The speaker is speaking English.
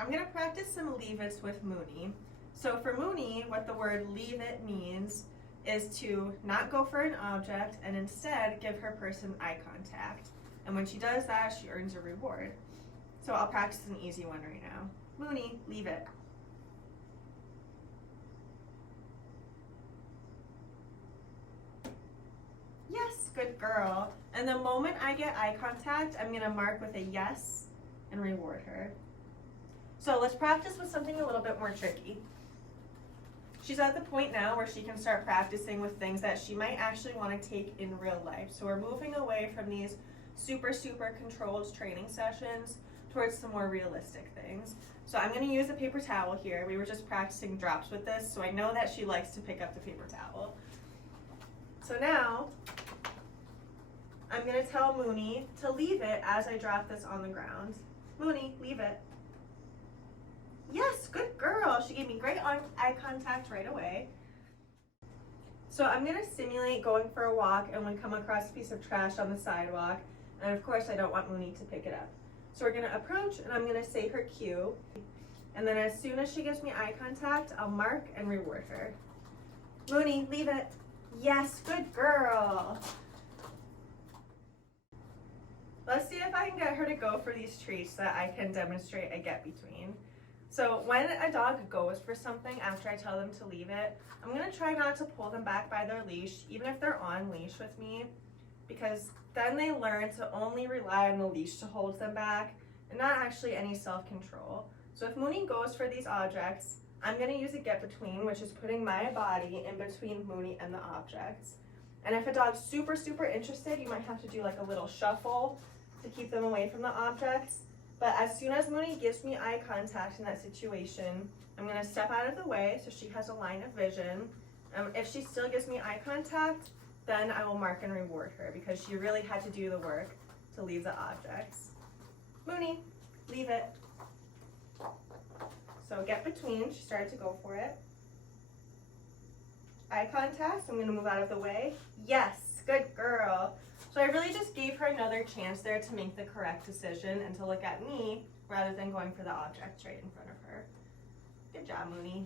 I'm gonna practice some leave it's with Mooney. So for Mooney, what the word leave it means is to not go for an object and instead give her person eye contact. And when she does that, she earns a reward. So I'll practice an easy one right now. Mooney, leave it. Yes, good girl. And the moment I get eye contact, I'm gonna mark with a yes and reward her. So let's practice with something a little bit more tricky. She's at the point now where she can start practicing with things that she might actually want to take in real life. So we're moving away from these super controlled training sessions towards some more realistic things. So I'm going to use a paper towel here. We were just practicing drops with this, so I know that she likes to pick up the paper towel. So now I'm going to tell Mooney to leave it as I drop this on the ground. Mooney, leave it. Yes, good girl. She gave me great eye contact right away. So I'm gonna simulate going for a walk and we come across a piece of trash on the sidewalk. And of course I don't want Mooney to pick it up. So we're gonna approach and I'm gonna say her cue. And then as soon as she gives me eye contact, I'll mark and reward her. Mooney, leave it. Yes, good girl. Let's see if I can get her to go for these treats so that I can demonstrate a get between. So when a dog goes for something after I tell them to leave it, I'm gonna try not to pull them back by their leash, even if they're on leash with me, because then they learn to only rely on the leash to hold them back and not actually any self-control. So if Mooney goes for these objects, I'm gonna use a get between, which is putting my body in between Mooney and the objects. And if a dog's super interested, you might have to do like a little shuffle to keep them away from the objects. But as soon as Mooney gives me eye contact in that situation, I'm gonna step out of the way so she has a line of vision. If she still gives me eye contact, then I will mark and reward her because she really had to do the work to leave the objects. Mooney, leave it. So get between, she started to go for it. Eye contact, I'm gonna move out of the way. Yes, good girl. So I really just gave her another chance there to make the correct decision and to look at me rather than going for the objects right in front of her. Good job, Mooney.